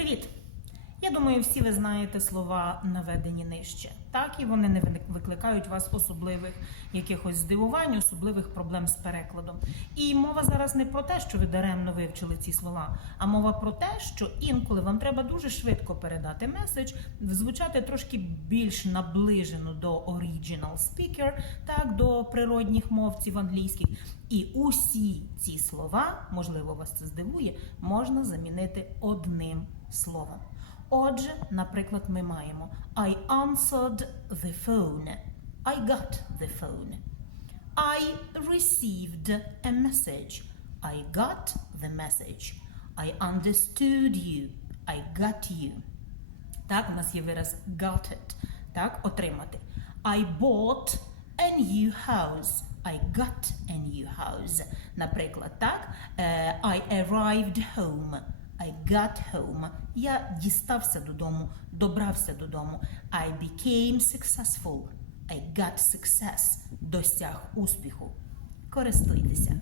Привіт! Думаю, всі ви знаєте слова наведені нижче. Так, і вони не викликають у вас особливих якихось здивувань, особливих проблем з перекладом. І мова зараз не про те, що ви даремно вивчили ці слова, а мова про те, що інколи вам треба дуже швидко передати меседж, звучати трошки більш наближено до original speaker, так, до природних мовців англійських. І усі ці слова, можливо, вас це здивує, можна замінити одним словом. Отже, наприклад, ми маємо I answered the phone. I got the phone. I received a message. I got the message. I understood you. I got you. Так, у нас є вираз got it. Так, отримати. I bought a new house. I got a new house. Наприклад, так. е, I arrived home. I got home. Я дістався додому, добрався додому. I became successful. I got success. Досяг успіху. Користуйтеся.